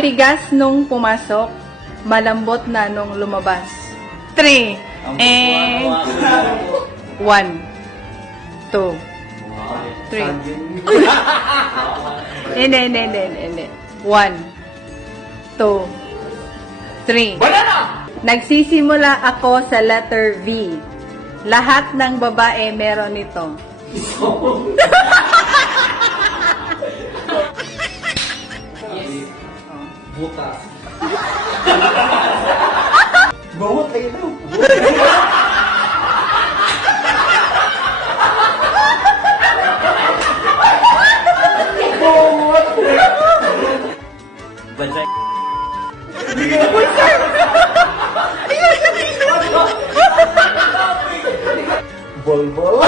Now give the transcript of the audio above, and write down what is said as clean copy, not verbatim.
Tigas nung pumasok, malambot na nung lumabas. 3. 1, 2, 3. Hindi. 1, 2, 3. Nagsisimula ako sa letter V. Lahat ng babae meron nito. Butas. Bawat kayo daw. Bansay. Bol-bol.